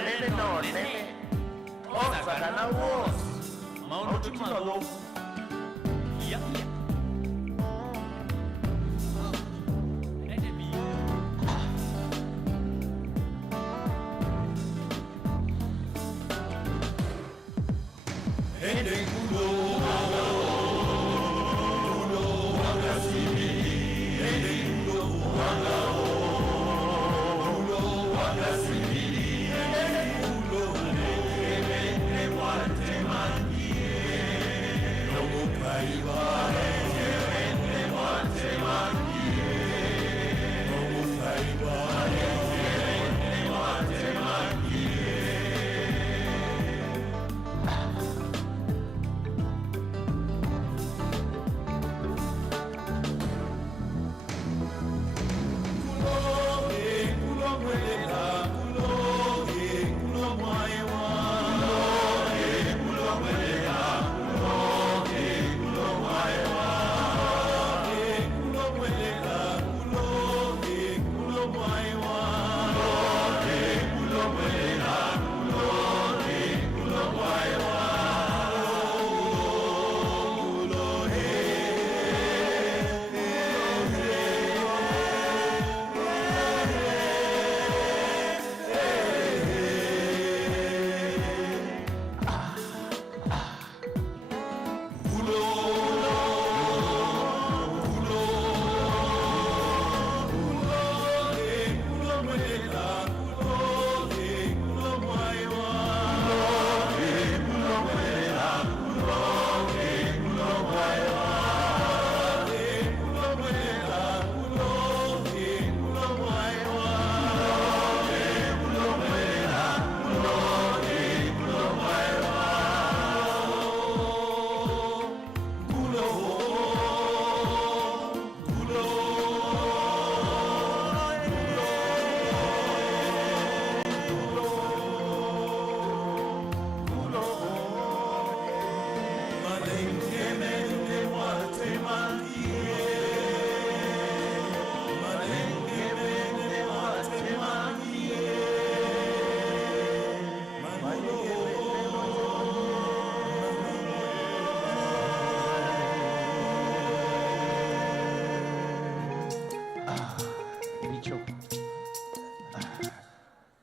monene nonene ozagana wose maundu timalofu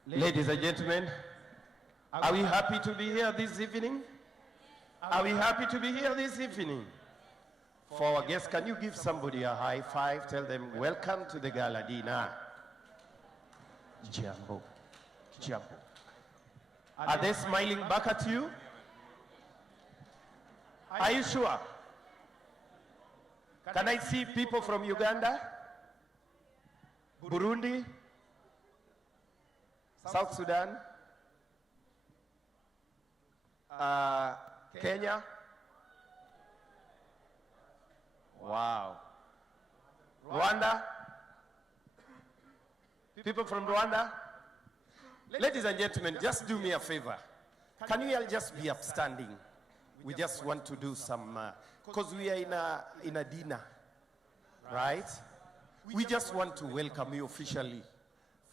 Ladies and gentlemen, are we happy to be here this evening? Are we happy to be here this evening? For our guests, can you give somebody a high five? Tell them, welcome to the gala dinner. Jambo, jambo. Are they smiling back at you? Are you sure? Can I see people from Uganda, Burundi, South Sudan, Kenya? Wow. Rwanda? People from Rwanda? Ladies and gentlemen, just do me a favor. Can we all just be upstanding? We just want to do some, because we are in a dinner, right? We just want to welcome you officially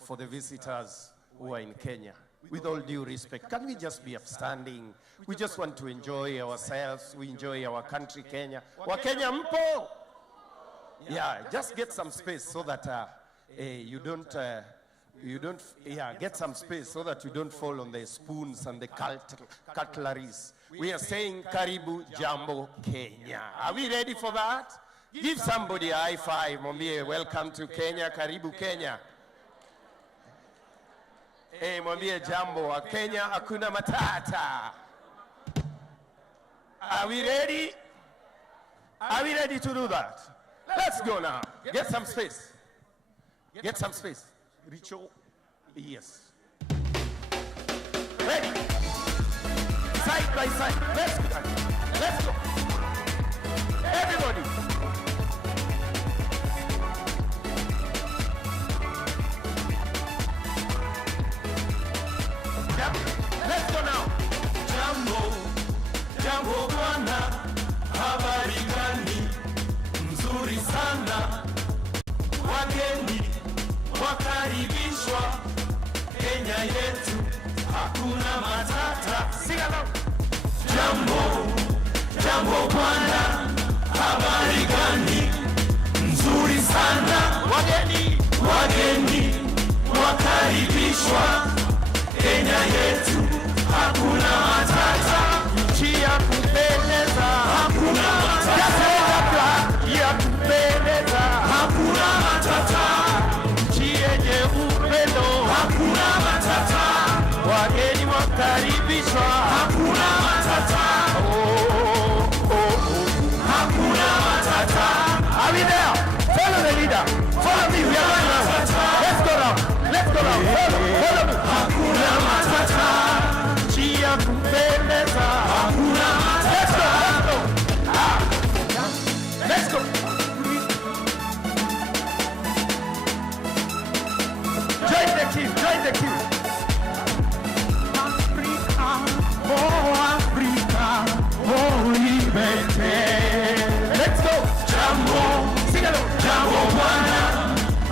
for the visitors who are in Kenya. With all due respect, can we just be upstanding? We just want to enjoy ourselves. We enjoy our country, Kenya. Wa Kenya mpo? Yeah, just get some space so that you don't, get some space so that you don't fall on the spoons and the cutleries. We are saying Karibu Jambo Kenya. Are we ready for that? Give somebody a high five. Mwambie, welcome to Kenya, Karibu Kenya. Hey, mwambie jambo wa Kenya hakuna matata. Are we ready? Are we ready to do that? Let's go now. Get some space. Get some space. Richo, yes. Ready? Side by side. Let's go. Let's go. Everybody. Let's go now. Jambo bwana, habari gani? Mzuri sana. Wageni wakaribishwa Kenya yetu, jambo bwana, habari gani? Nzuri sana. Wageni wakaribishwa. Kenya yetu hakuna matata. Nchi ya kupendeza, Hakuna matata. ya kupendeza, Hakuna matata. nchi yenye upendo, Hakuna matata. wageni wakaribishwa. Hakuna matata. Hakuna matata. Are we there? Follow the leader. Follow me. We are going now. Let's go now. Let's go now. Follow me. Hakuna matata. Nchi ya kupendeza. Hakuna matata. Let's go. Join the queue. Join the queue. Africa, oh Africa, oh liberty. Let's go. Jambo, Sing along. jambo bwana,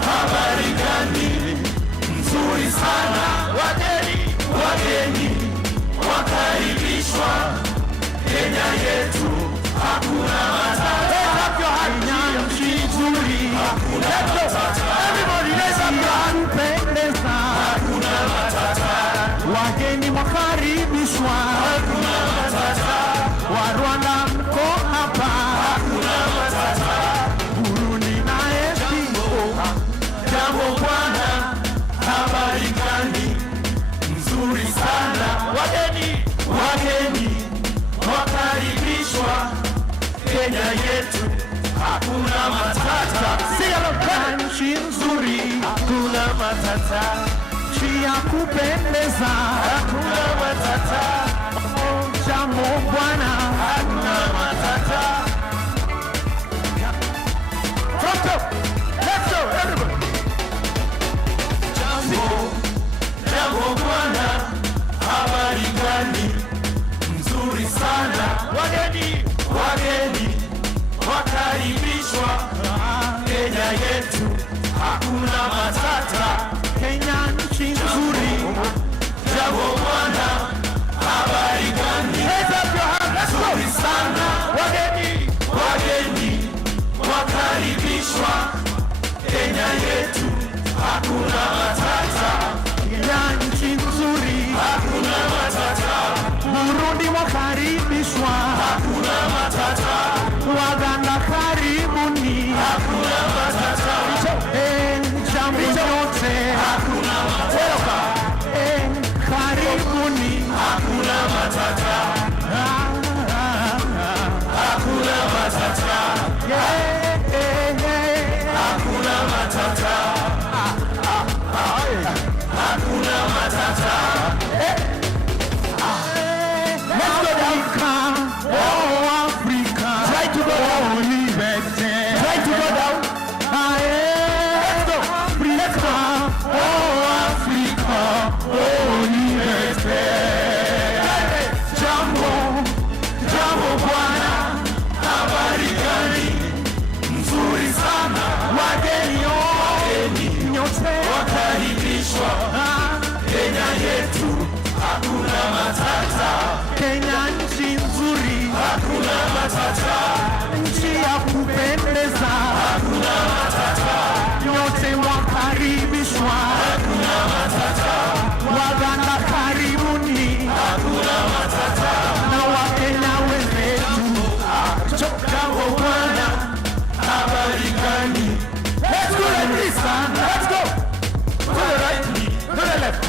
habari gani? Nzuri sana. Wageni wakaribishwa. Kenya yetu hakuna matata. Clap your hands. Kenya nchi nzuri. Hakuna matata. Everybody, let's up your hands. Kupendeza. Hakuna matata. Wageni wakaribishwa. Hakuna matata. Wa Rwanda mko hapa. Hakuna matata. Burundi na Eshimo. Jambo bwana, habari gani? Nzuri sana. Wageni wakaribishwa. Kenya yetu hakuna matata. Sing along. Nchi nzuri. Hakuna matata. Nchi ya kupendeza. Hakuna matata. Jambo bwana, Hakuna matata. From top. Let's go, everybody. jambo bwana, habari gani? Nzuri sana. Wageni Wakaribishwa. Kenya yetu hakuna matata. Kenya nchi nzuri. Jambo bwana, habari gani? raise up your hand. Let's go. Nzuri sana. Wageni Wakaribishwa. Kenya yetu hakuna matata. Kenya nchi nzuri. Hakuna matata. Burundi wakaribishwa. Hakuna matata. Waganda karibuni. Hakuna matata. Jambo yote. Hakuna matata. Karibuni. Hakuna matata. Hakuna matata. Hakuna matata. Hakuna matata. Africa, oh Africa, Try to go down. oh liberty. Try to go down. Let's go. Africa, oh Africa, oh liberty. Jambo bwana, habari gani? Nzuri sana. Wageni nyote wakaribishwa. Kenya yetu hakuna matata. Kenya nchi nzuri. Hakuna matata. Nchi ya kupendeza. Hakuna matata. Nyote wakaribishwa. Hakuna matata. Waganda karibuni. Hakuna matata. Na Wakenya wenzetu. Jambo bwana, habari gani? Let's go like this. Let's go. To the right. To the left. To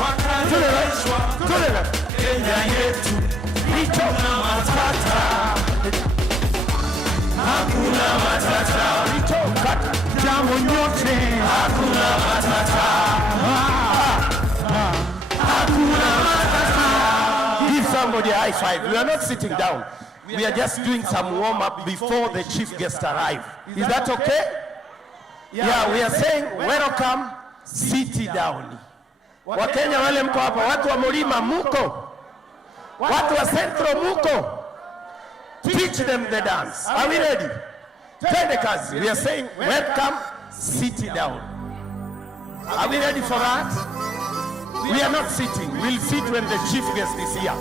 the right. To the left. Kenya yetu hakuna matata. Hakuna matata. Jambo nyote. Hakuna matata. Hakuna matata. Give somebody a high five. We are not sitting down. We are just doing some warm up before the chief guest arrive. Is that okay? Yeah, we are saying welcome, sit down. Wakenya wale mko hapa, watu wa Mlima muko, watu wa Central muko. Teach them the dance. Are we ready? Twende kazi. We are saying welcome, sit down. Are we ready for that? We are not sitting. We'll sit when the chief guest is here.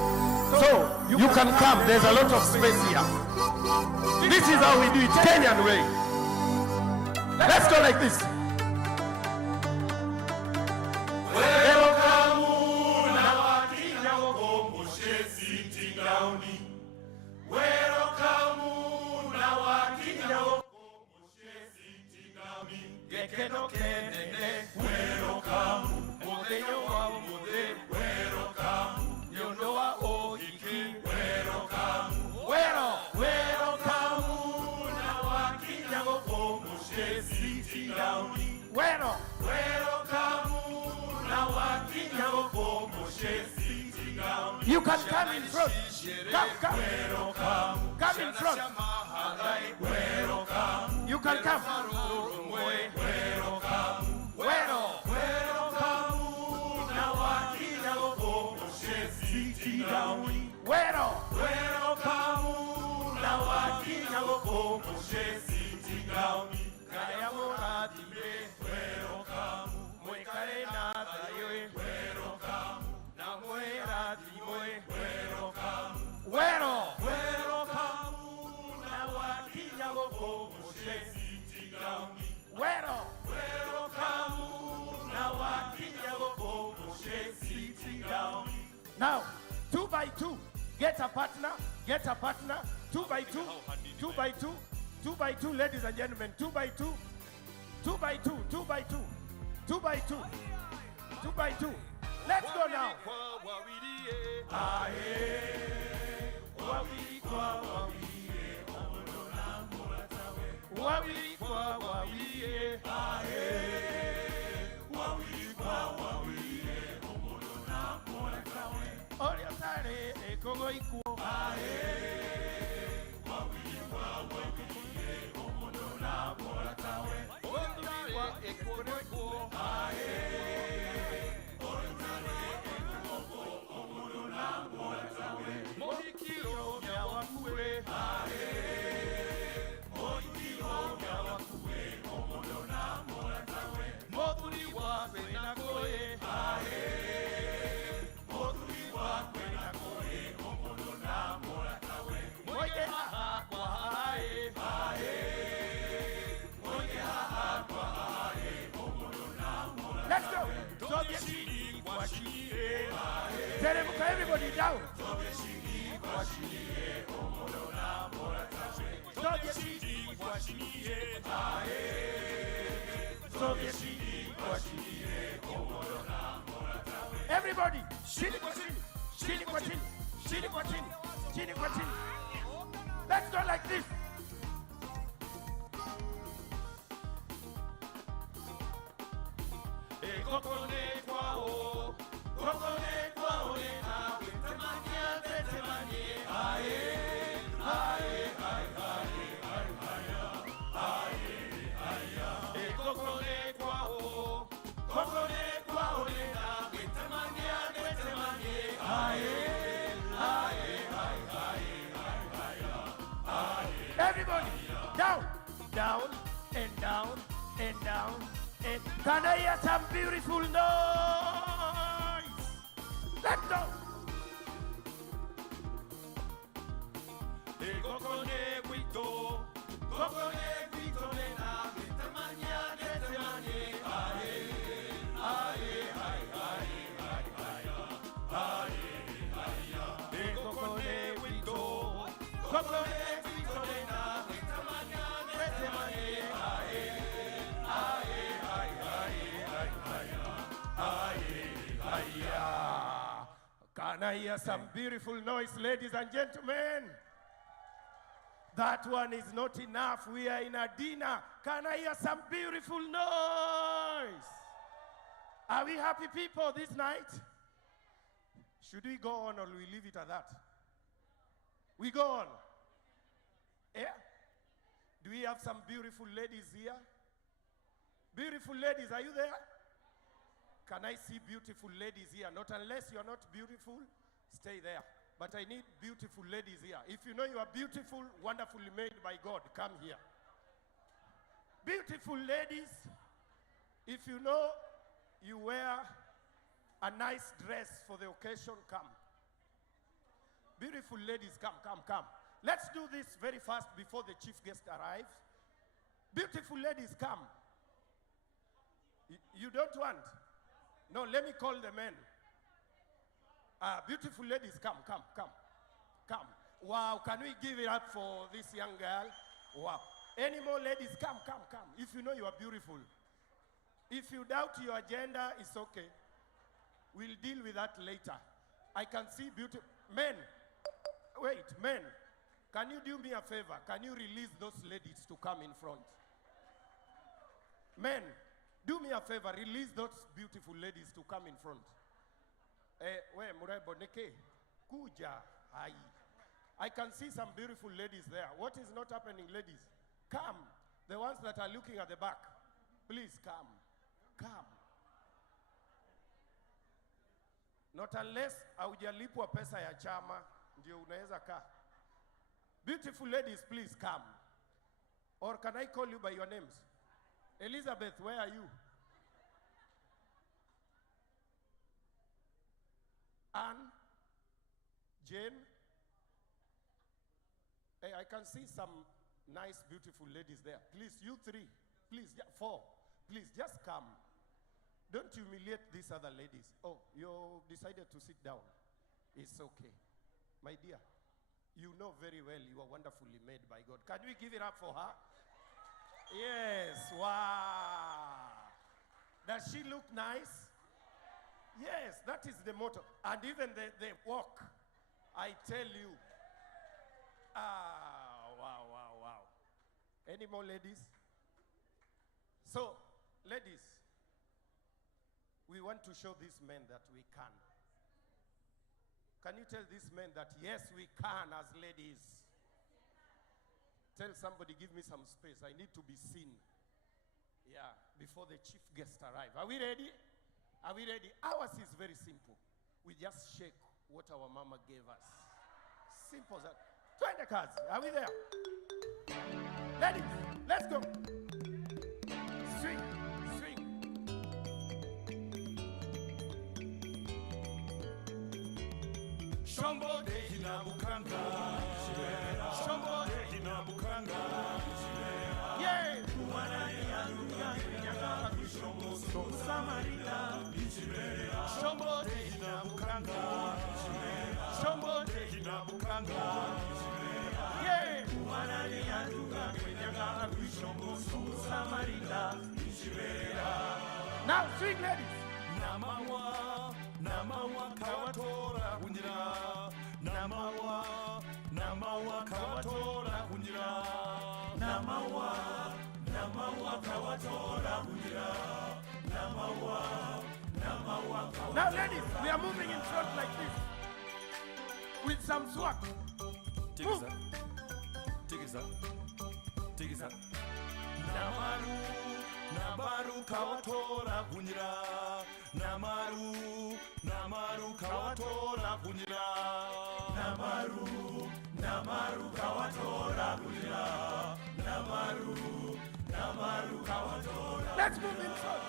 So you can come. There's a lot of space here. This is how we do it, Kenyan way. Let's go like this. You can come in front. Come. Come in front. You can come. Now, 2 by 2, get a partner, 2 by 2, 2 by 2, 2 by 2, ladies and gentlemen, 2 by 2, 2 by 2, 2 by 2, 2 by 2, 2 by 2. Let's go now. Everybody down. Everybody, let's go like this. Everybody, down, down, and down, and down, and can I hear some beautiful noise? Let's go. Can I hear some beautiful noise, ladies and gentlemen? That one is not enough. We are in a dinner. Can I hear some beautiful noise? Are we happy people this night? Should we go on or we leave it at that? We go on. Yeah? Do we have some beautiful ladies here? Beautiful ladies, are you there? Can I see beautiful ladies here? Not unless you are not beautiful, stay there. But I need beautiful ladies here. If you know you are beautiful, wonderfully made by God, come here. Beautiful ladies, if you know you wear a nice dress for the occasion, come. Beautiful ladies, come, come, come. Let's do this very fast before the chief guest arrives. Beautiful ladies, come. You don't want? No, let me call the men. Beautiful ladies, come, come, come, come. Wow, can we give it up for this young girl? Wow. Any more ladies, come, come, come. If you know you are beautiful. If you doubt your gender, it's okay. We'll deal with that later. I can see beautiful men. Wait, men. Can you do me a favor? Can you release those ladies to come in front? Men, do me a favor. Release those beautiful ladies to come in front. Kuja. I can see some beautiful ladies there. What is not happening, ladies? Come. The ones that are looking at the back. Please come. Come. Not unless haujalipwa pesa ya chama ndio unaweza kaa. Beautiful ladies, please come. Or can I call you by your names? Elizabeth, where are you? Anne? Jane? Hey, I can see some nice, beautiful ladies there. Please, you three. Please, 4. Please, just come. Don't humiliate these other ladies. Oh, you decided to sit down. It's okay. My dear, you know very well you are wonderfully made by God. Can we give it up for her? Yes, wow. Does she look nice? Yes, that is the motto. And even the walk, I tell you. Wow, wow, wow. Any more ladies? So, ladies, we want to show these men that we can. Can you tell these men that, yes, we can as ladies? Tell somebody, give me some space. I need to be seen. Yeah, before the chief guest arrive. Are we ready? Are we ready? Ours is very simple. We just shake what our mama gave us. Simple as that. 20 cards. Are we there? Ladies, let's go. Swing, swing. Shombo de hinabukanga. Shombo de hinabukanga. Yeah. Shombo de hinabukanga. Shombo de hinabukanga. Yeah. Now swing, ladies. Namawa kawatora hunjira. Namawa kawatora hunjira. Namawa kawatora hunjira. Now, ladies, we are moving in front like this with some swag. Move. Tigisa. Namaru kawatora hunjira. Namaru kawatora hunjira. Namaru kawatora hunjira. Namaru kawatora. Let's move in front.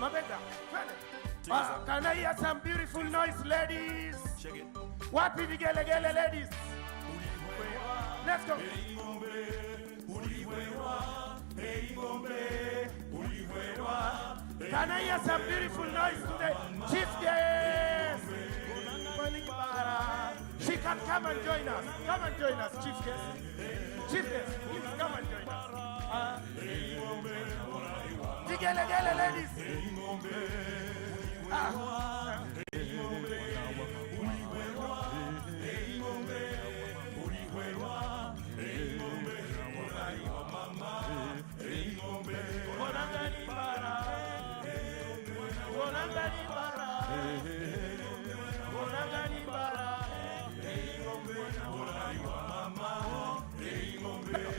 Mabega, can I hear some beautiful noise, ladies? Shake it. Wapi vigelegele, ladies? Let's go. Can I hear some beautiful noise today? Chief guest. She can come and join us. Come and join us, chief guest. Chief guest, please come and join us. Vigelegele, ladies.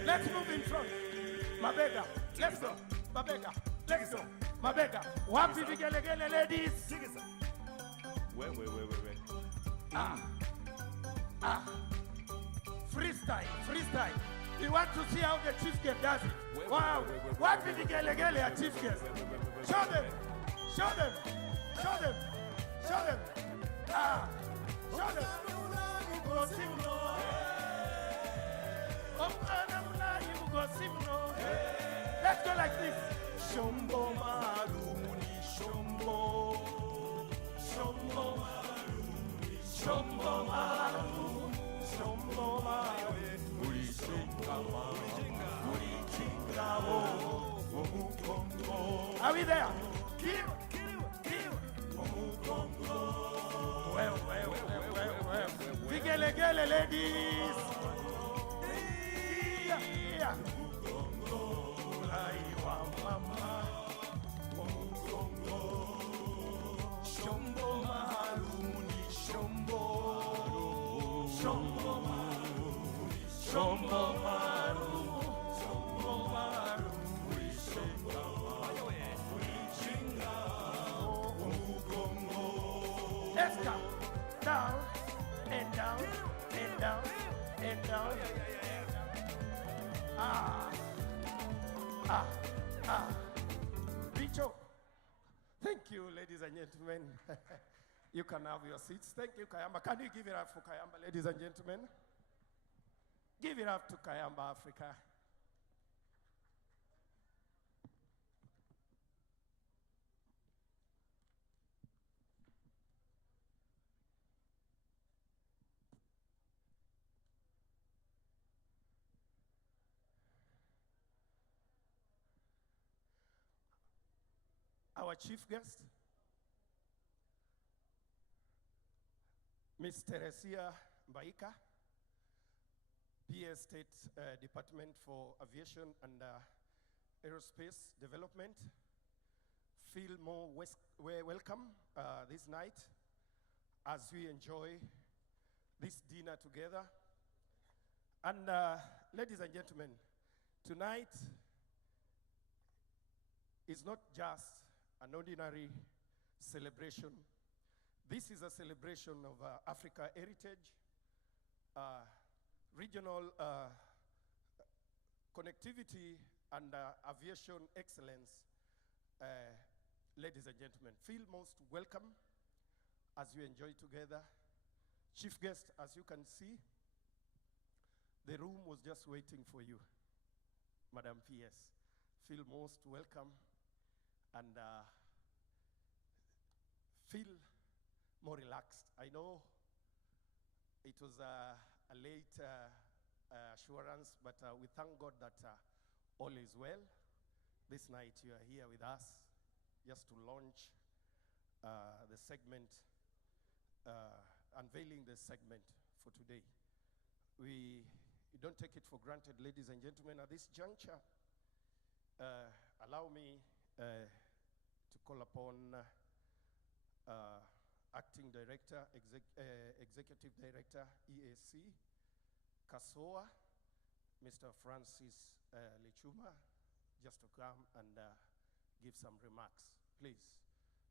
Let's move in front. Mabega, let's go. Mabega, let's go. Mabega, wapi vigelegele, ladies? Wait. Freestyle. We want to see how the chief guest does it. Wow. Wapi vigelegele ya chief guest? Show them. Show them. Show them. Show them. Show them. Shombo maru, shombo maru, ulichinga, ulichinga, umukongo. Are we there? Vigelegele, ladies. Yeah. Shombo maru, ni shombo, shombo maru, shombo maru, shombo maru, ulichinga, ulichinga, umukongo. Let's go. Down and down and down and down. Richo. Thank you, ladies and gentlemen. You can have your seats. Thank you, Kayamba. Can you give it up for Kayamba, ladies and gentlemen? Give it up to Kayamba, Africa. Our chief guest, Ms. Teresia Mbaika, PA State Department for Aviation and Aerospace Development. Feel more welcome this night as we enjoy this dinner together. And ladies and gentlemen, tonight is not just an ordinary celebration. This is a celebration of Africa heritage, regional connectivity, and aviation excellence. Ladies and gentlemen, feel most welcome as you enjoy together. Chief guest, as you can see, the room was just waiting for you, Madam PS. Feel most welcome. And feel more relaxed. I know it was a late assurance, but we thank God that all is well. This night you are here with us just to launch the segment, unveiling the segment for today. We don't take it for granted, ladies and gentlemen. At this juncture, allow me to call upon Acting Director, Executive Director, EAC, CASSOA, Mr. Francis Lichuma, just to come and give some remarks. Please,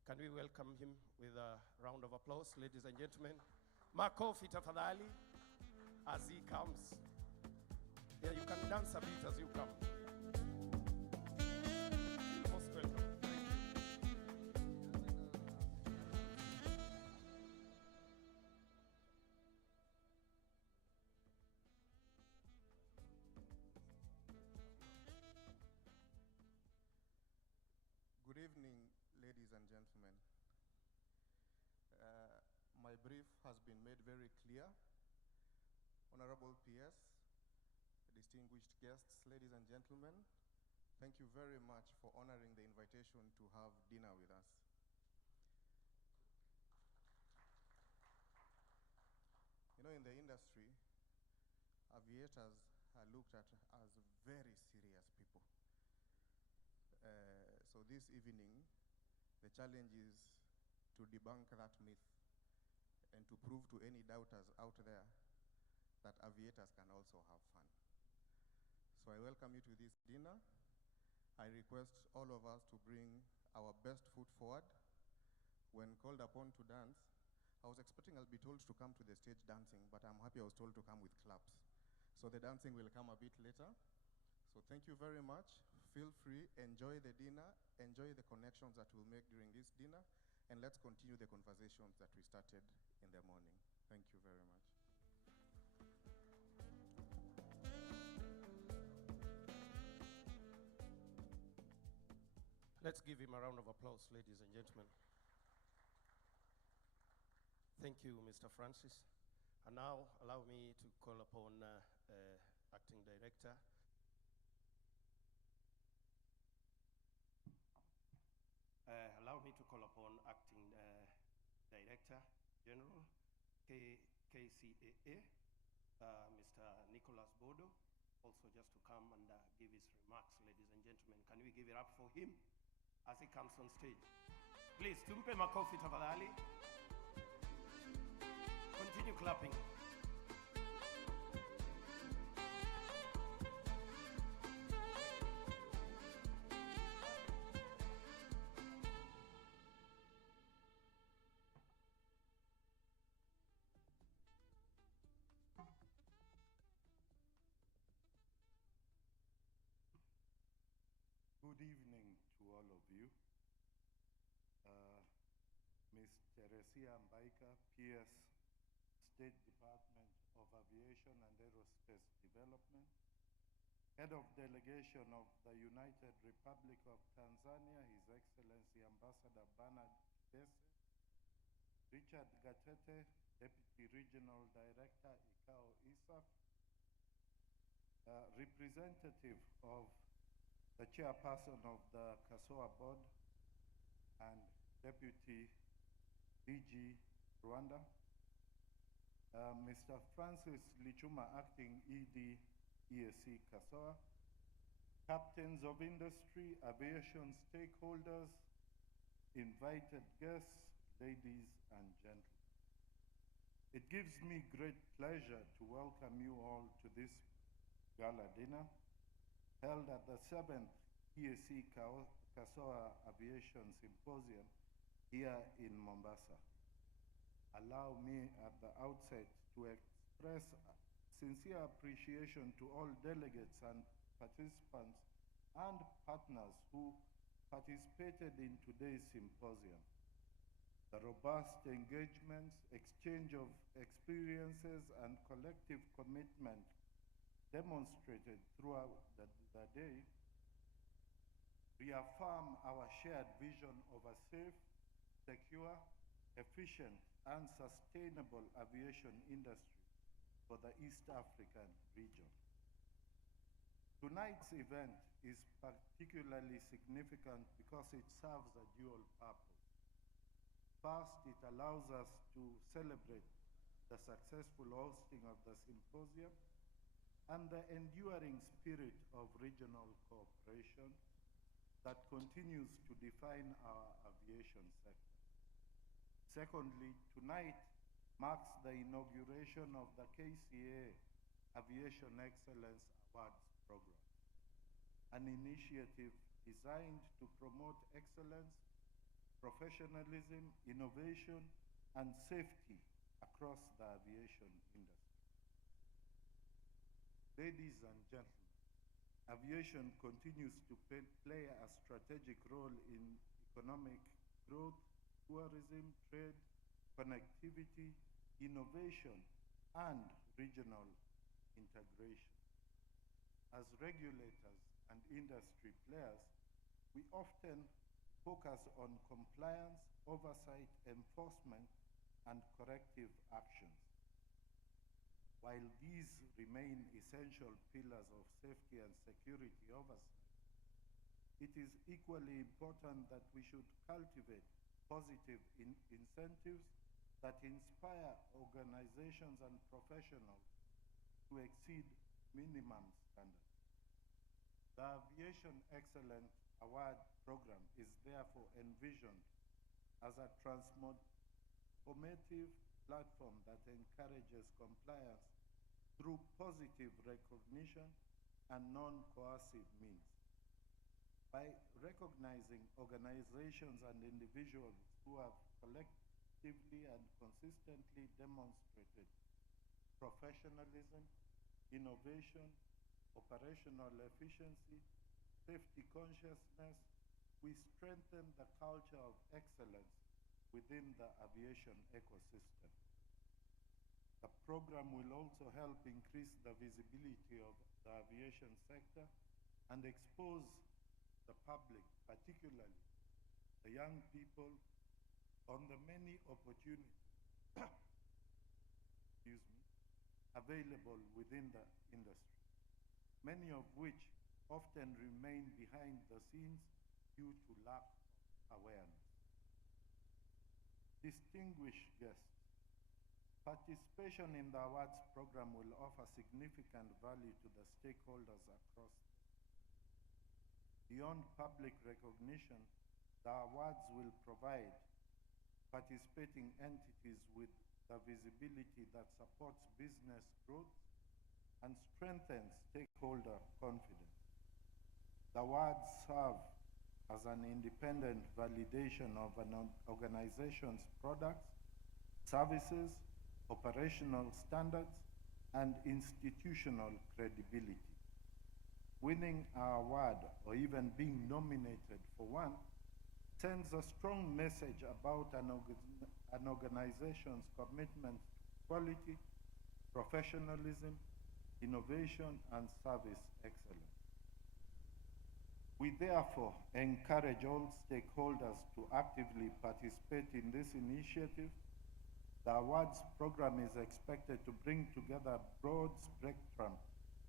can we welcome him with a round of applause, ladies and gentlemen? Makofi tafadhali, as he comes. Yeah, you can dance a bit as you come. Most welcome. Good evening, ladies and gentlemen. My brief has been made very clear. Honorable PS, distinguished guests, ladies and gentlemen, thank you very much for honoring the invitation to have dinner with us. You know, in the industry, aviators are looked at as very serious people. So this evening, the challenge is to debunk that myth and to prove to any doubters out there that aviators can also have fun. So I welcome you to this dinner. I request all of us to bring our best foot forward. When called upon to dance, I was expecting I'll be told to come to the stage dancing, but I'm happy I was told to come with claps. So the dancing will come a bit later. So thank you very much. Feel free, enjoy the dinner, enjoy the connections that we'll make during this dinner, and let's continue the conversations that we started in the morning. Thank you very much. Let's give him a round of applause, ladies and gentlemen. Thank you, Mr. Francis. And now allow me to call upon Acting Director. Allow me to call upon Acting Director General, CASSOA, Mr. Nicholas Bodo, also just to come and give his remarks, ladies and gentlemen. Can we give it up for him as he comes on stage? Please, tumpe makofi tafadhali. Continue clapping. Good evening to all of you. Ms. Teresia Mbaika, PS, State Department of Aviation and Aerospace Development, Head of Delegation of the United Republic of Tanzania, His Excellency Ambassador Bernard Kibese, Richard Gatete, Deputy Regional Director, ICAO-ISAF, representative of the chairperson of the CASSOA board and Deputy DG Rwanda, Mr. Francis Lichuma, Acting ED, EAC CASSOA, captains of industry, aviation stakeholders, invited guests, ladies and gentlemen. It gives me great pleasure to welcome you all to this gala dinner held at the 7th EAC CASSOA Aviation Symposium here in Mombasa. Allow me at the outset to express sincere appreciation to all delegates and participants and partners who participated in today's symposium. The robust engagements, exchange of experiences, and collective commitment demonstrated throughout the day reaffirm our shared vision of a safe, secure, efficient, and sustainable aviation industry for the East African region. Tonight's event is particularly significant because it serves a dual purpose. First, it allows us to celebrate the successful hosting of the symposium and the enduring spirit of regional cooperation that continues to define our aviation sector. Secondly, tonight marks the inauguration of the CASSOA Aviation Excellence Awards program, an initiative designed to promote excellence, professionalism, innovation, and safety across the aviation industry. Ladies and gentlemen, aviation continues to play a strategic role in economic growth, tourism, trade, connectivity, innovation, and regional integration. As regulators and industry players, we often focus on compliance, oversight, enforcement, and corrective actions. While these remain essential pillars of safety and security oversight, it is equally important that we should cultivate positive incentives that inspire organizations and professionals to exceed minimum standards. The Aviation Excellence Award program is therefore envisioned as a transformative platform that encourages compliance through positive recognition and non-coercive means. By recognizing organizations and individuals who have collectively and consistently demonstrated professionalism, innovation, operational efficiency, safety consciousness, we strengthen the culture of excellence within the aviation ecosystem. The program will also help increase the visibility of the aviation sector and expose the public, particularly the young people, on the many opportunities excuse me, available within the industry, many of which often remain behind the scenes due to lack of awareness. Distinguished guests, participation in the awards program will offer significant value to the stakeholders across. Beyond public recognition, the awards will provide participating entities with the visibility that supports business growth and strengthens stakeholder confidence. The awards serve as an independent validation of an organization's products, services, operational standards, and institutional credibility. Winning an award or even being nominated for one sends a strong message about an organization's commitment to quality, professionalism, innovation, and service excellence. We therefore encourage all stakeholders to actively participate in this initiative. The awards program is expected to bring together a broad spectrum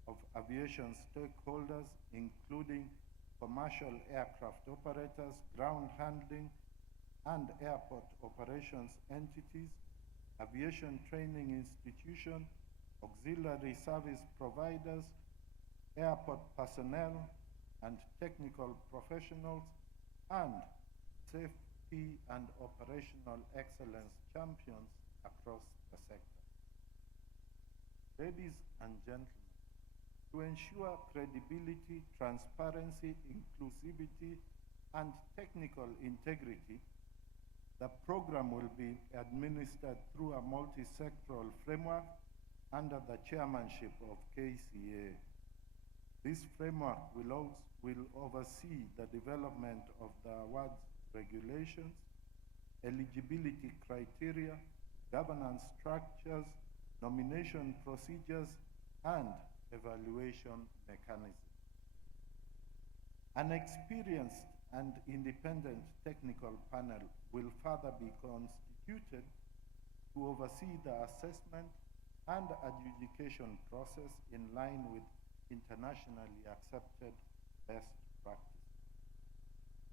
of aviation stakeholders, including commercial aircraft operators, ground handling, and airport operations entities, aviation training institutions, auxiliary service providers, airport personnel, and technical professionals, and safety and operational excellence champions across the sector. Ladies and gentlemen, to ensure credibility, transparency, inclusivity, and technical integrity, the program will be administered through a multi-sectoral framework under the chairmanship of CASSOA. This framework will oversee the development of the awards regulations, eligibility criteria, governance structures, nomination procedures, and evaluation mechanisms. An experienced and independent technical panel will further be constituted to oversee the assessment and adjudication process in line with internationally accepted best practice.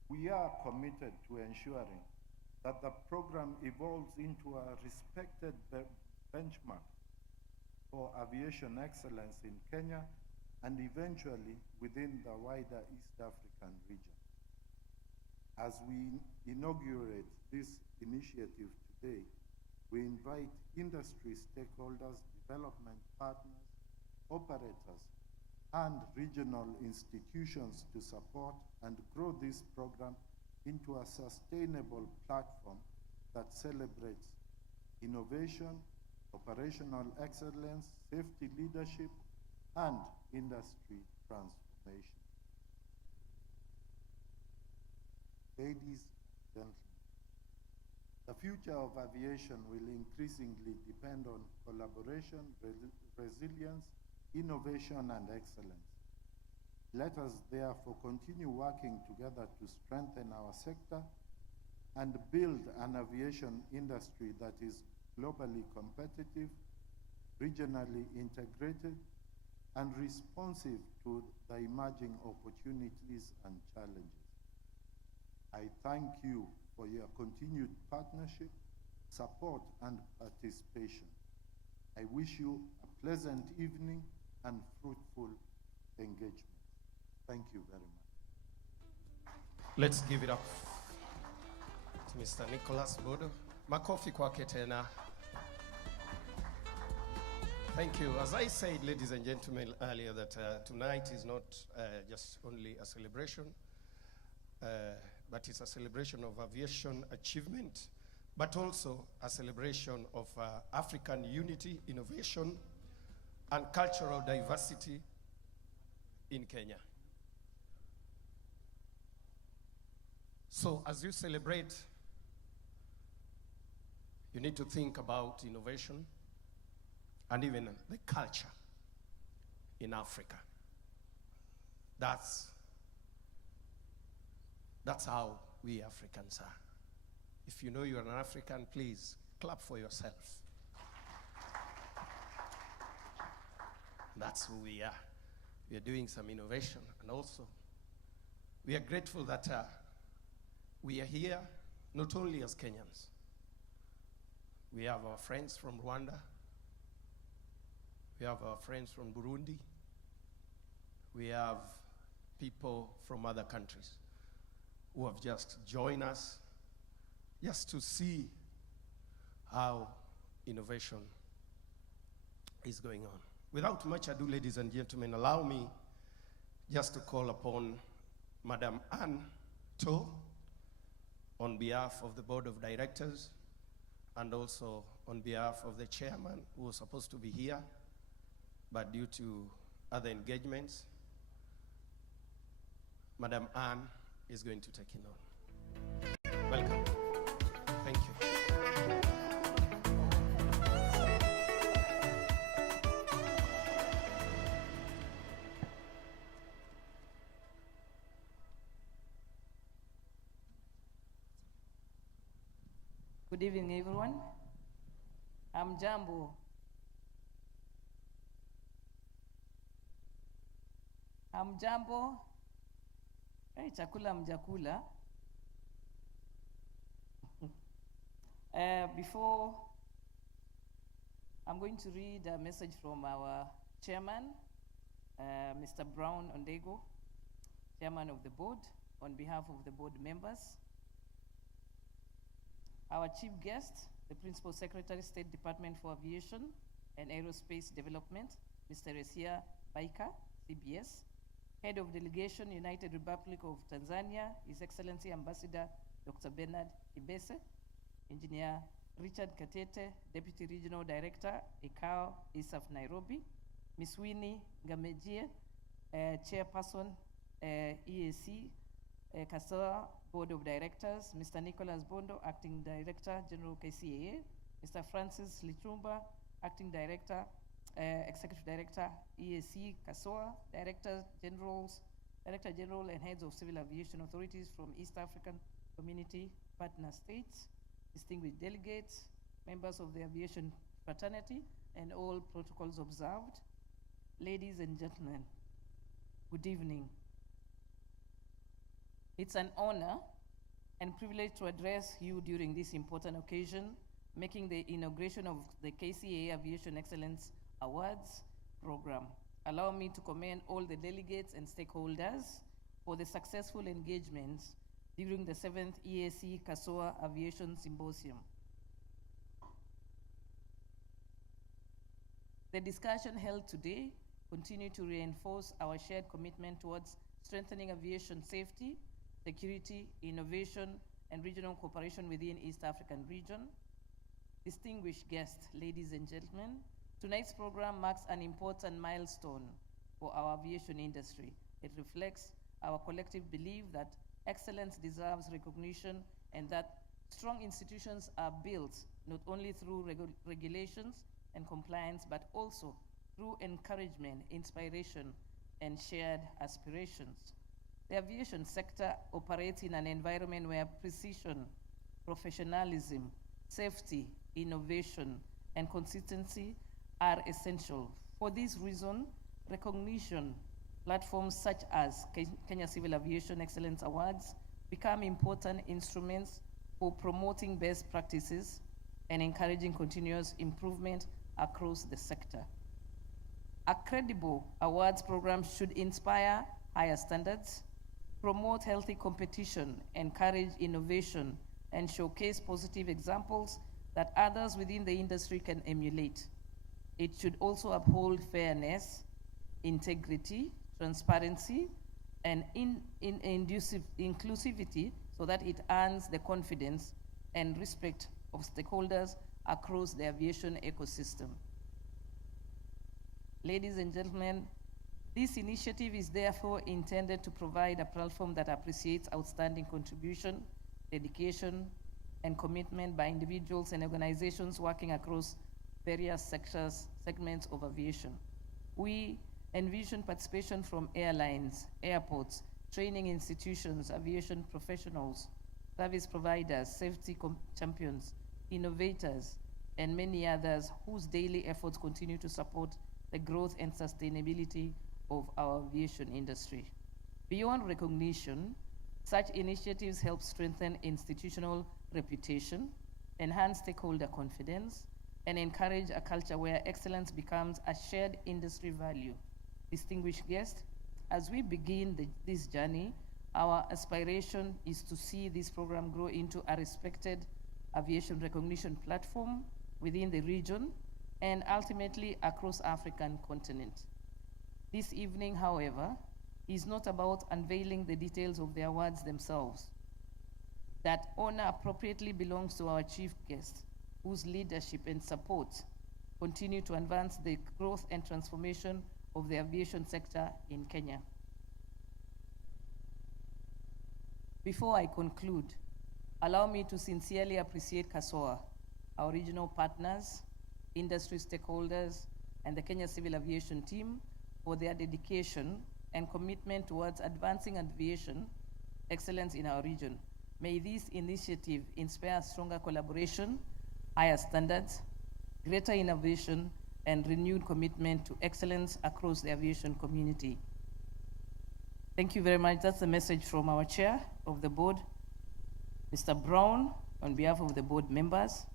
We are committed to ensuring that the program evolves into a respected benchmark for aviation excellence in Kenya and eventually within the wider East African region. As we inaugurate this initiative today, we invite industry stakeholders, development partners, operators, and regional institutions to support and grow this program into a sustainable platform that celebrates innovation, operational excellence, safety leadership, and industry transformation. Ladies and gentlemen, the future of aviation will increasingly depend on collaboration, resilience, innovation, and excellence. Let us therefore continue working together to strengthen our sector and build an aviation industry that is globally competitive, regionally integrated, and responsive to the emerging opportunities and challenges. I thank you for your continued partnership, support, and participation. I wish you a pleasant evening and fruitful engagement. Thank you very much. Let's give it up to Mr. Nicholas Bodo. Makofi kwake tena. Thank you. As I said, ladies and gentlemen, earlier, that tonight is not just only a celebration, but it's a celebration of aviation achievement, but also a celebration of African unity, innovation, and cultural diversity in Kenya. So as you celebrate, you need to think about innovation and even the culture in Africa. That's how we Africans are. If you know you're an African, please Clap for yourself. That's who we are. We are doing some innovation, and also we are grateful that we are here not only as Kenyans. We have our friends from Rwanda. We have our friends from Burundi. We have people from other countries who have just joined us just to see how innovation is going on. Without much ado, ladies and gentlemen, allow me just to call upon Madam Anne To on behalf of the Board of Directors and also on behalf of the chairman who was supposed to be here, but due to other engagements, Madam Anne is going to take it on. Welcome. Thank you. Good evening, everyone. I'm Jambo. Hey, chakula mjakula. Before, I'm going to read a message from our chairman, Mr. Brown Ondego, chairman of the board, on behalf of the board members. Our chief guest, the Principal Secretary, State Department for Aviation and Aerospace Development, Mr. Esia Baika, CBS. Head of Delegation, United Republic of Tanzania, His Excellency Ambassador Dr. Bernard Ibese. Engineer Richard Katete, Deputy Regional Director, ICAO, ISAF Nairobi. Ms. Winnie Ngamejie, Chairperson, EAC CASSOA Board of Directors, Mr. Nicholas Bondo, Acting Director, General KCAA, Mr. Francis Lichumba, Acting Director, Executive Director, EAC CASSOA, Director General and Heads of Civil Aviation Authorities from East African Community Partner States, distinguished delegates, members of the aviation fraternity, and all protocols observed. Ladies and gentlemen, good evening. It's an honor and privilege to address you during this important occasion, making the inauguration of the KCAA Aviation Excellence Awards program. Allow me to commend all the delegates and stakeholders for the successful engagements during the 7th EAC CASSOA Aviation Symposium. The discussion held today continue to reinforce our shared commitment towards strengthening aviation safety, security, innovation, and regional cooperation within East African region. Distinguished guests, ladies and gentlemen, tonight's program marks an important milestone for our aviation industry. It reflects our collective belief that excellence deserves recognition and that strong institutions are built not only through regulations and compliance, but also through encouragement, inspiration, and shared aspirations. The aviation sector operates in an environment where precision, professionalism, safety, innovation, and consistency are essential. For this reason, recognition platforms such as Kenya Civil Aviation Excellence Awards become important instruments for promoting best practices and encouraging continuous improvement across the sector. A credible awards program should inspire higher standards, promote healthy competition, encourage innovation, and showcase positive examples that others within the industry can emulate. It should also uphold fairness, integrity, transparency, and inclusivity so that it earns the confidence and respect of stakeholders across the aviation ecosystem. Ladies and gentlemen, this initiative is therefore intended to provide a platform that appreciates outstanding contribution, dedication, and commitment by individuals and organizations working across various segments of aviation. We envision participation from airlines, airports, training institutions, aviation professionals, service providers, safety champions, innovators, and many others whose daily efforts continue to support the growth and sustainability of our aviation industry. Beyond recognition, such initiatives help strengthen institutional reputation, enhance stakeholder confidence, and encourage a culture where excellence becomes a shared industry value. Distinguished guests, as we begin this journey, our aspiration is to see this program grow into a respected aviation recognition platform within the region and ultimately across African continent. This evening, however, is not about unveiling the details of the awards themselves. That honor appropriately belongs to our chief guest, whose leadership and support continue to advance the growth and transformation of the aviation sector in Kenya. Before I conclude, allow me to sincerely appreciate CASSOA, our regional partners, industry stakeholders, and the Kenya Civil Aviation team for their dedication and commitment towards advancing aviation excellence in our region. May this initiative inspire stronger collaboration, higher standards, greater innovation, and renewed commitment to excellence across the aviation community. Thank you very much. That's the message from our chair of the board, Mr. Brown, on behalf of the board members.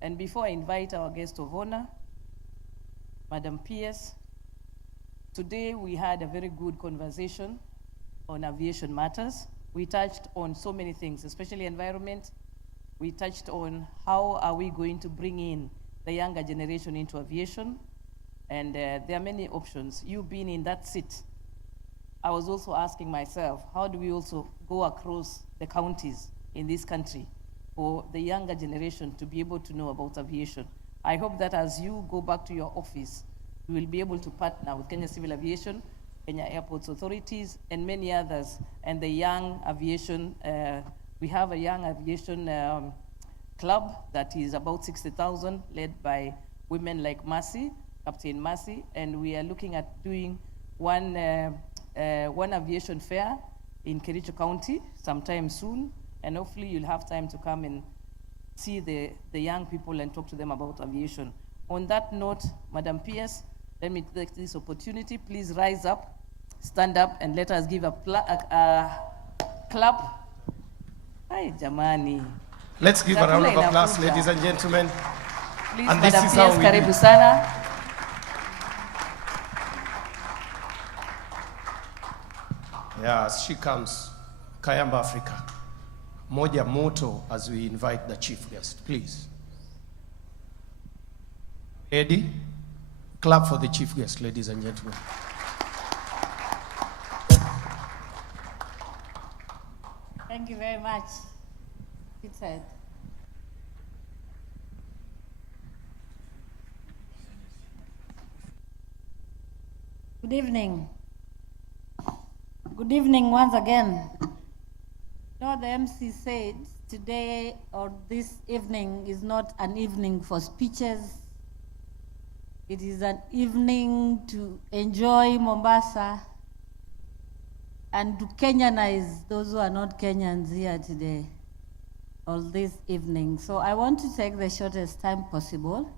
And before I invite our guest of honor, Madam PS, today we had a very good conversation on aviation matters. We touched on so many things, especially environment. We touched on how are we going to bring in the younger generation into aviation, and there are many options. You being in that seat, I was also asking myself, how do we also go across the counties in this country for the younger generation to be able to know about aviation? I hope that as you go back to your office, you will be able to partner with Kenya Civil Aviation, Kenya Airports Authorities, and many others, and the young aviation. We have a young aviation club that is about 60,000, led by women like Mercy, Captain Mercy, and we are looking at doing one aviation fair in Kericho County sometime soon, and hopefully you'll have time to come and see the young people and talk to them about aviation. On that note, Madam PS, let me take this opportunity. Please rise up, stand up, and let us give a clap. Hi, Jamani. Let's give a round of applause, ladies and gentlemen. Please, And this Madam is how PS, we karibu do. sana. Yes, she comes. Kayamba, Africa. Moja moto as we invite the chief guest, please. Eddie, clap for the chief guest, ladies and gentlemen. Thank you very much. It said. Good evening. Good evening once again. The MC said today or this evening is not an evening for speeches. It is an evening to enjoy Mombasa and to Kenyanize those who are not Kenyans here today or this evening. So I want to take the shortest time possible.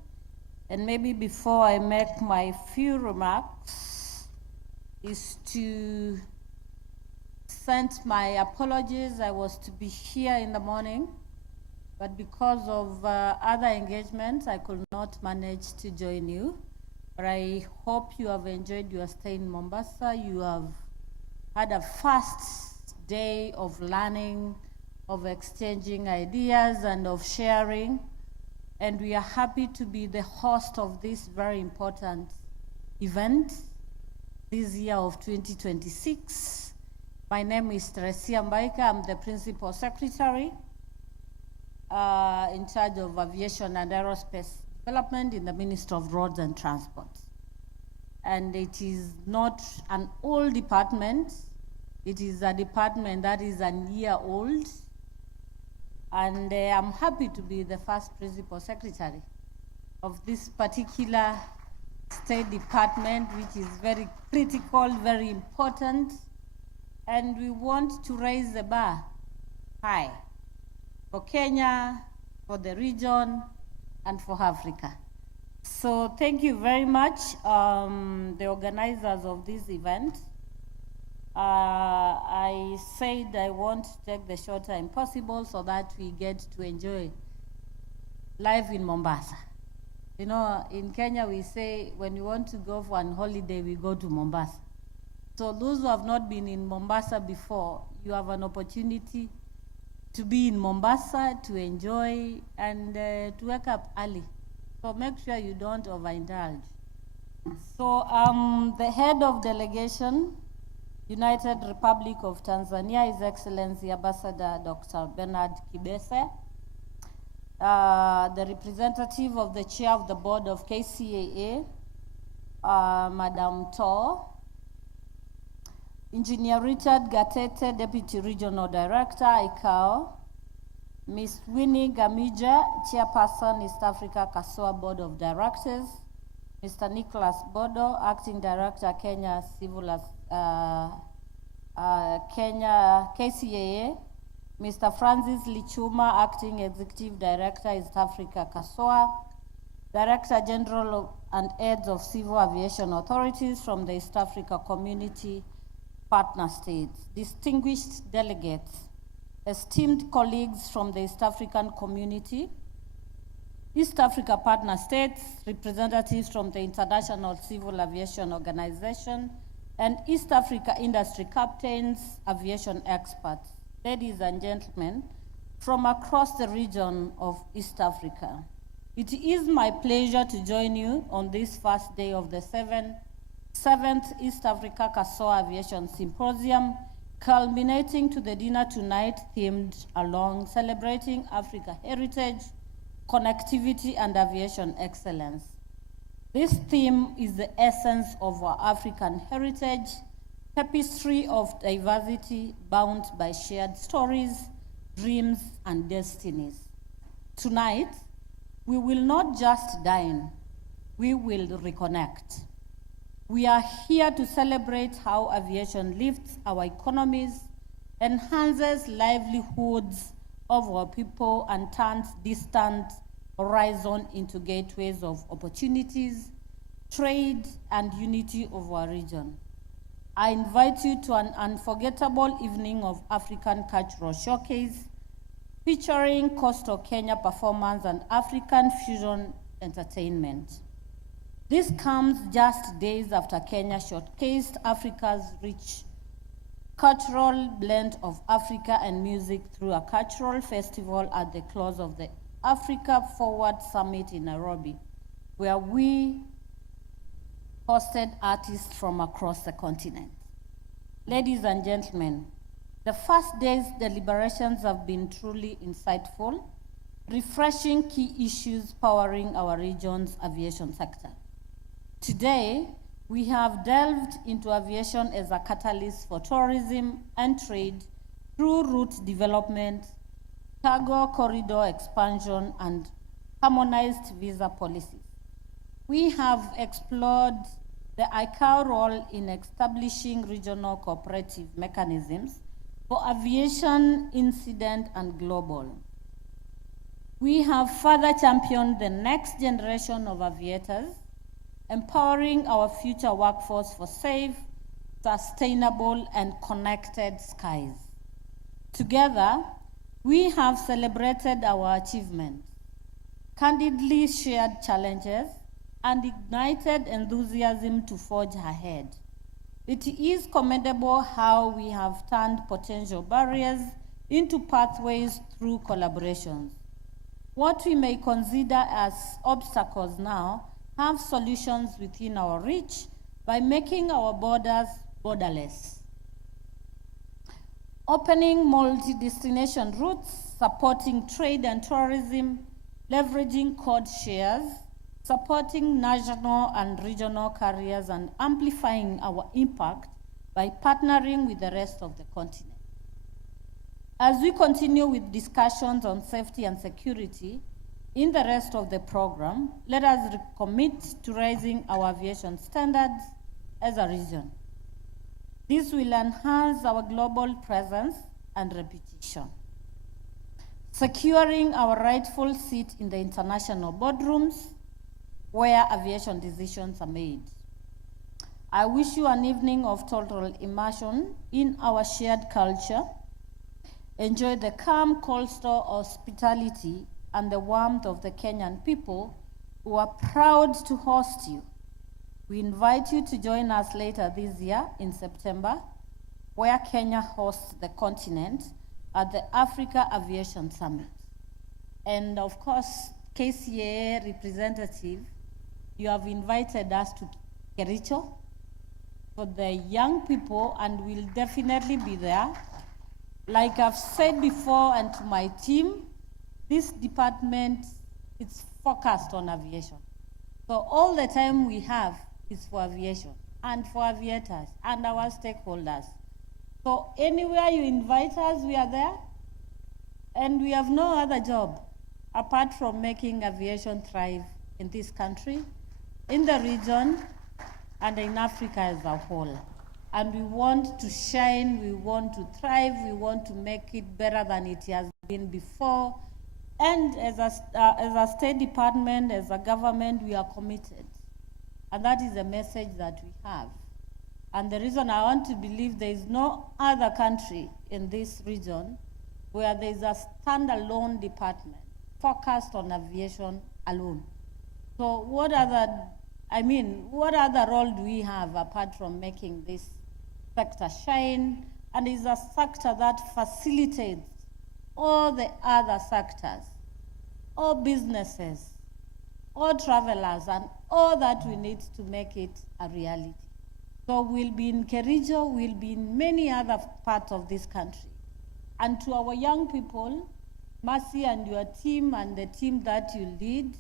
And maybe before I make my few remarks is to send my apologies. I was to be here in the morning, but because of other engagements, I could not manage to join you. But I hope you have enjoyed your stay in Mombasa. You have had a first day of learning, of exchanging ideas, and of sharing. And we are happy to be the host of this very important event this year of 2026. My name is Teresia Mbaika. I'm the Principal Secretary in charge of Aviation and Aerospace Development in the Ministry of Roads and Transport. And it is not an old department. It is a department that is a year old. And I'm happy to be the first Principal Secretary of this particular State Department, which is very critical, very important. And we want to raise the bar high for Kenya, for the region, and for Africa. So thank you very much, the organizers of this event. I said I want to take the short time possible so that we get to enjoy life in Mombasa. You know, in Kenya we say when we want to go for an holiday, we go to Mombasa. So those who have not been in Mombasa before, you have an opportunity to be in Mombasa, to enjoy, and to wake up early. So make sure you don't overindulge. So the head of delegation, United Republic of Tanzania, His Excellency Ambassador Dr. Bernard Kibese, the representative of the chair of the board of KCAA, Madam Tor, Engineer Richard Gatete, Deputy Regional Director, ICAO, Ms. Winnie Gamija, Chairperson, East Africa CASSOA Board of Directors, Mr. Nicholas Bodo, Acting Director, Kenya Civil Kenya KCAA, Mr. Francis Lichuma, Acting Executive Director, East Africa CASSOA, Director General and Heads of Civil Aviation Authorities from the East Africa Community Partner States, distinguished delegates, esteemed colleagues from the East African Community, East Africa Partner States, representatives from the International Civil Aviation Organization, and East Africa industry captains, aviation experts, ladies and gentlemen, from across the region of East Africa. It is my pleasure to join you on this first day of the 7th East Africa CASSOA Aviation Symposium, culminating to the dinner tonight themed along celebrating Africa heritage, connectivity, and aviation excellence. This theme is the essence of our African heritage, tapestry of diversity bound by shared stories, dreams, and destinies. Tonight, we will not just dine, we will reconnect. We are here to celebrate how aviation lifts our economies, enhances livelihoods of our people, and turns distant horizon into gateways of opportunities, trade, and unity of our region. I invite you to an unforgettable evening of African cultural showcase featuring coastal Kenya performance and African fusion entertainment. This comes just days after Kenya showcased Africa's rich cultural blend of Africa and music through a cultural festival at the close of the Africa Forward Summit in Nairobi, where we hosted artists from across the continent. Ladies and gentlemen, the first day's deliberations have been truly insightful, refreshing key issues powering our region's aviation sector. Today, we have delved into aviation as a catalyst for tourism and trade through route development, cargo corridor expansion, and harmonized visa policies. We have explored the ICAO role in establishing regional cooperative mechanisms for aviation, incident, and global. We have further championed the next generation of aviators, empowering our future workforce for safe, sustainable, and connected skies. Together, we have celebrated our achievements, candidly shared challenges, and ignited enthusiasm to forge ahead. It is commendable how we have turned potential barriers into pathways through collaborations. What we may consider as obstacles now have solutions within our reach by making our borders borderless. Opening multi-destination routes, supporting trade and tourism, leveraging code shares, supporting national and regional carriers, and amplifying our impact by partnering with the rest of the continent. As we continue with discussions on safety and security in the rest of the program, let us commit to raising our aviation standards as a region. This will enhance our global presence and reputation. securing our rightful seat in the international boardrooms where aviation decisions are made. I wish you an evening of total immersion in our shared culture. Enjoy the calm coastal hospitality and the warmth of the Kenyan people who are proud to host you. We invite you to join us later this year in September, where Kenya hosts the continent at the Africa Aviation Summit. And of course, KCAA representative, you have invited us to Kericho for the young people, and we'll definitely be there. Like I've said before, and to my team, this department is focused on aviation. So all the time we have is for aviation and for aviators and our stakeholders. So anywhere you invite us, we are there. And we have no other job apart from making aviation thrive in this country, in the region, and in Africa as a whole. And we want to shine, we want to thrive, we want to make it better than it has been before. And as a State Department, as a government, we are committed. And that is the message that we have. And the reason I want to believe there is no other country in this region where there is a standalone department focused on aviation alone. So what other role do we have apart from making this sector shine? And it's a sector that facilitates all the other sectors, all businesses, all travelers, and all that we need to make it a reality. So we'll be in Kericho, we'll be in many other parts of this country. And to our young people, Mercy and your team and the team that you lead,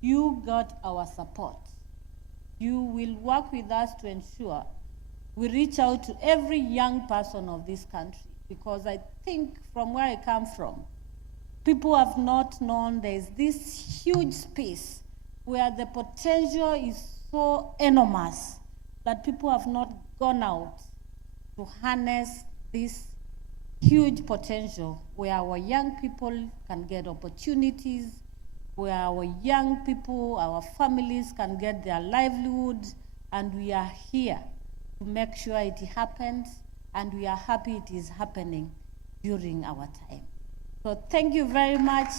you got our support. You will work with us to ensure we reach out to every young person of this country, because I think from where I come from, people have not known there's this huge space where the potential is so enormous that people have not gone out to harness this huge potential where our young people can get opportunities, where our young people, our families can get their livelihood, and we are here to make sure it happens, and we are happy it is happening during our time. So thank you very much.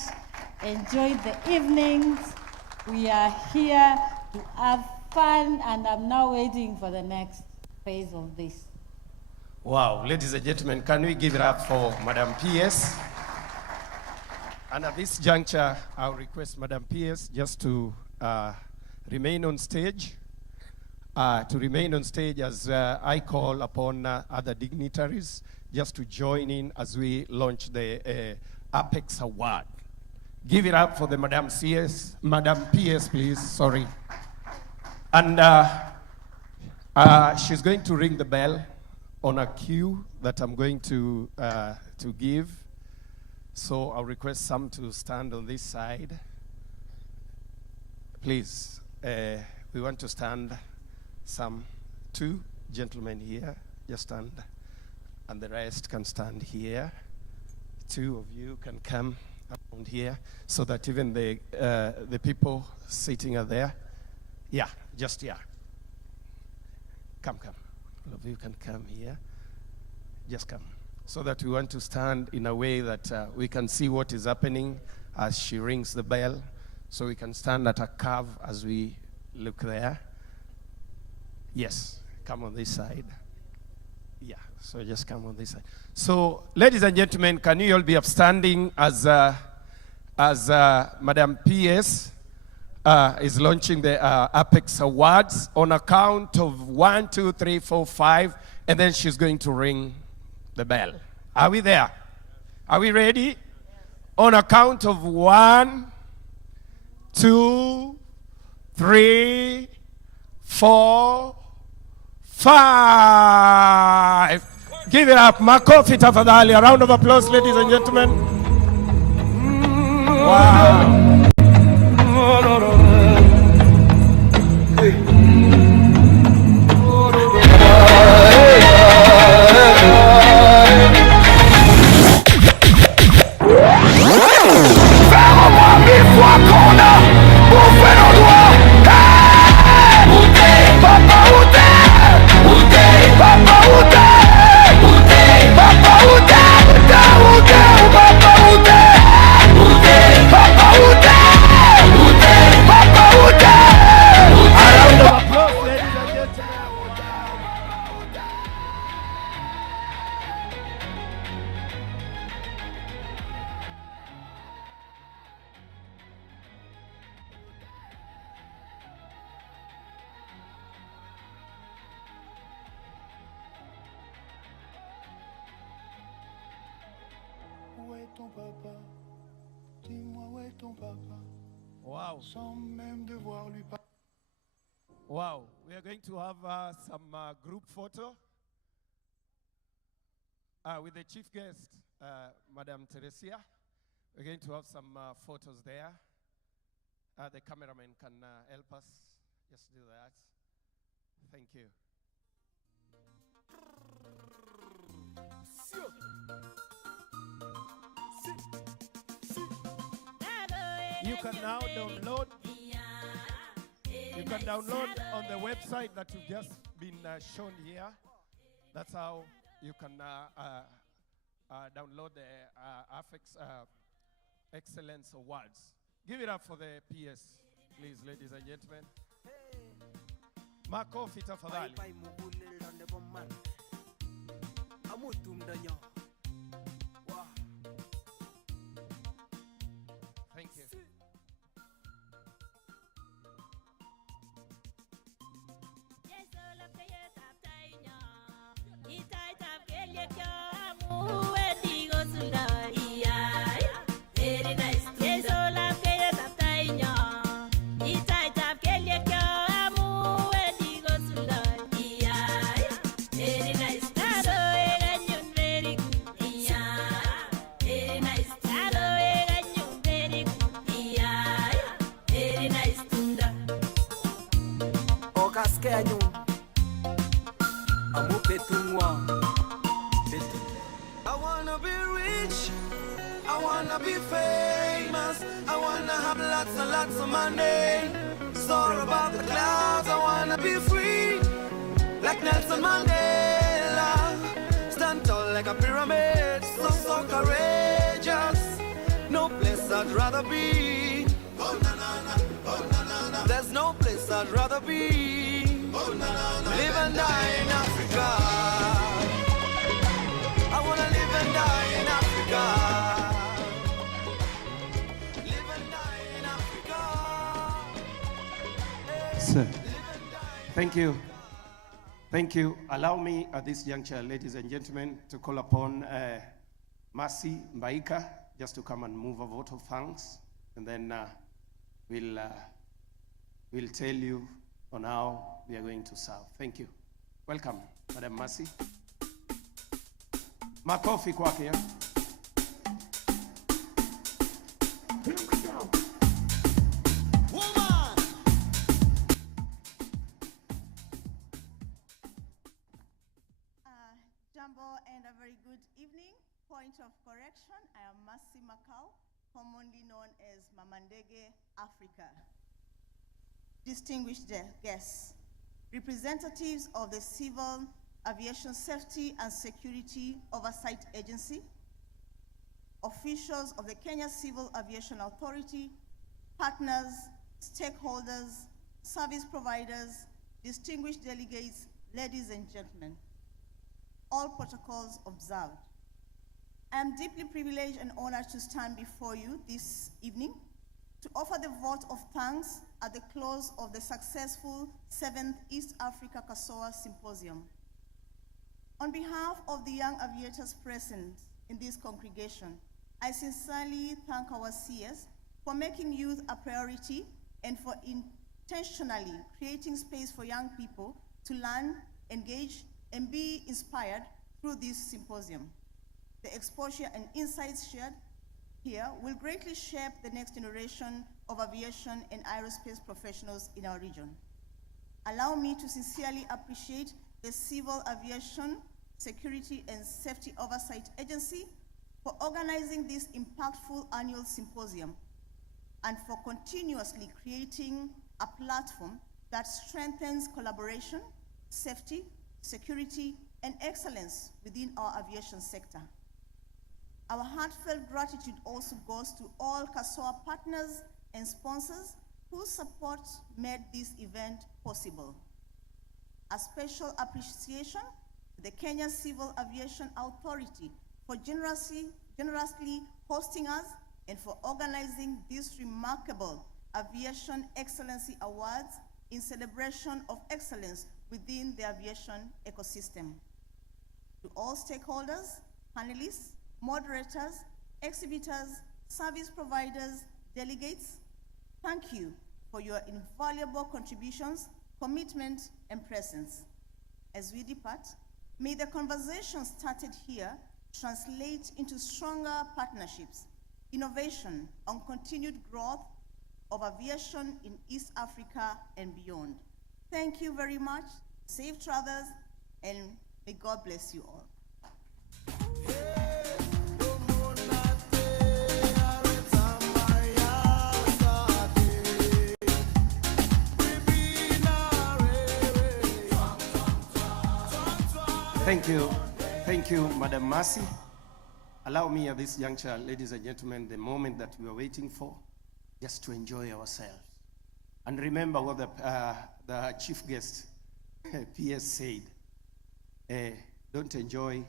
Enjoy the evenings. We are here to have fun, and I'm now waiting for the next phase of this. Wow, ladies and gentlemen, can we give it up for Madam PS? And at this juncture, I'll request Madam PS just to remain on stage. As I call upon other dignitaries just to join in as we launch the AVIEX Award. Give it up for the Madam PS, please, sorry. And she's going to ring the bell on a cue that I'm going to give. So I'll request some to stand on this side. Please, we want to stand. Some 2 gentlemen here, just stand, and the rest can stand here. 2 of you can come around here so that even the people sitting are there. Yeah, just here. Come. All of you can come here. Just come. So that we want to stand in a way that we can see what is happening as she rings the bell. So we can stand at a curve as we look there. Yes, come on this side. Yeah, so just come on this side. So, ladies and gentlemen, can you all be upstanding as Madam PS is launching the AVIEX Awards on a count of 1, 2, 3, 4, 5, and then she's going to ring the bell. Are we there? Are we ready? On a count of 1, 2, 3, 4, 5. Give it up. Makofi tafadhali. A round of applause, ladies and gentlemen. Wow. est ton papa? Dis-moi où est ton papa? Wow. Sans même devoir lui parler. Wow. We are going to have some group photo with the chief guest, Madam Teresia. We're going to have some photos there. The cameraman can help us. Just do that. Thank you. You can now download. You can download on the website that you've just been shown here. That's how you can download the AVIEX Excellence Awards. Give it up for the PS, please, ladies and gentlemen. Makofi tafadhali. Thank you. I wanna be rich, I wanna be famous, I wanna have lots and lots of money. Soar above the clouds, I wanna be free, like Nelson Mandela. Stand tall like a pyramid, so courageous. No place I'd rather be. Oh na na na, oh na na na. There's no place I'd rather be. Oh na na na. Live and die in Africa. I wanna live and die in Africa. Live and die in Africa. Sir, thank you. Thank you. Allow me at this juncture, ladies and gentlemen, to call upon Mercy Mbaika just to come and move a vote of thanks, and then we'll tell you on how we are going to serve. Thank you. Welcome, Madam Mercy. Makofi kwake ya. Jambo and a very good evening. Point of correction, I am Mercy Macau, commonly known as Mamandege Africa. Distinguished guests, representatives of the Civil Aviation Safety and Security Oversight Agency, officials of the Kenya Civil Aviation Authority, partners, stakeholders, service providers, distinguished delegates, ladies and gentlemen, all protocols observed. I am deeply privileged and honored to stand before you this evening to offer the vote of thanks at the close of the successful 7th East Africa CASSOA Symposium. On behalf of the young aviators present in this congregation, I sincerely thank our CS for making youth a priority and for intentionally creating space for young people to learn, engage, and be inspired through this symposium. The exposure and insights shared here will greatly shape the next generation of aviation and aerospace professionals in our region. Allow me to sincerely appreciate the Civil Aviation Security and Safety Oversight Agency for organizing this impactful annual symposium and for continuously creating a platform that strengthens collaboration, safety, security, and excellence within our aviation sector. Our heartfelt gratitude also goes to all CASSOA partners and sponsors whose support made this event possible. A special appreciation to the Kenya Civil Aviation Authority for generously hosting us and for organizing this remarkable Aviation Excellency Awards in celebration of excellence within the aviation ecosystem. To all stakeholders, panelists, moderators, exhibitors, service providers, delegates, thank you for your invaluable contributions, commitment, and presence. As we depart, may the conversation started here translate into stronger partnerships, innovation, and continued growth of aviation in East Africa and beyond. Thank you very much, safe travels, and may God bless you all. Thank you, Madam Mercy. Allow me at this juncture, ladies and gentlemen, the moment that we are waiting for, just to enjoy ourselves. And remember what the chief guest, PS, said. Don't enjoy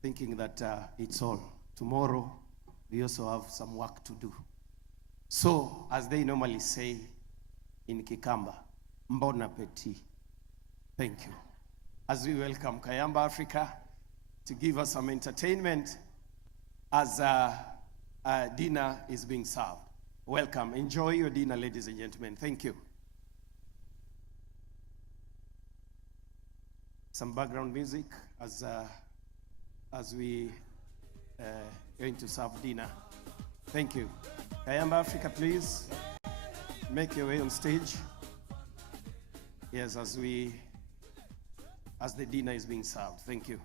thinking that it's all. Tomorrow, we also have some work to do. So, as they normally say in Kikamba, Mbona Peti. Thank you. As we welcome Kayamba Africa to give us some entertainment as dinner is being served. Welcome. Enjoy your dinner, ladies and gentlemen. Thank you. Some background music as we going to serve dinner. Thank you. Kayamba Africa, please make your way on stage. Yes, as the dinner is being served. Thank you.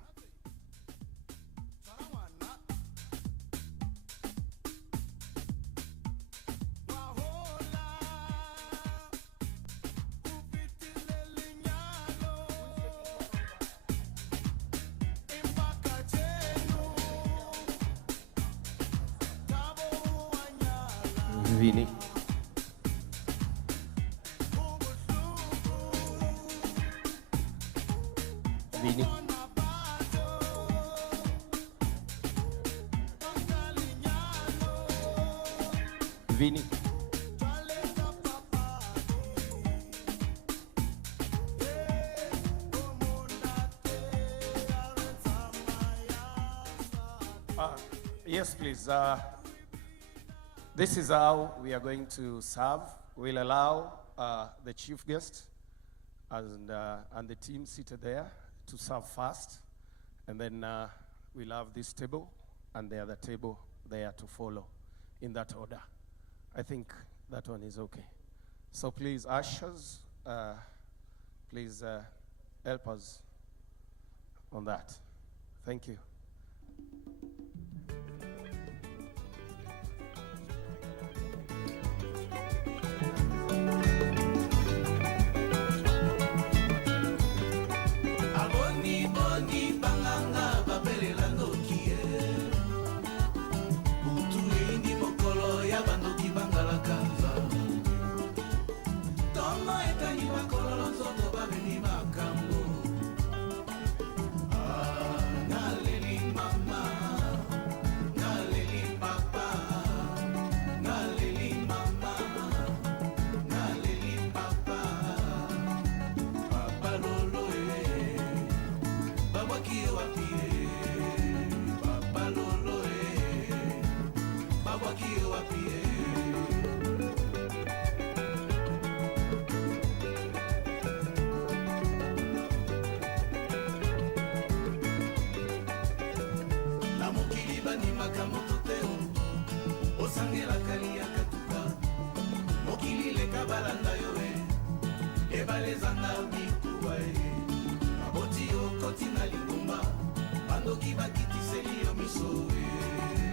Vini. Vini. Vini. Yes, please. This is how we are going to serve. We'll allow the chief guest and the team seated there to serve first, and then we'll have this table and the other table there to follow in that order. I think that one is okay. So please, ushers, please help us on that. Thank you. Aboti okoti na lingomba, bando kiba kiti selio misoe.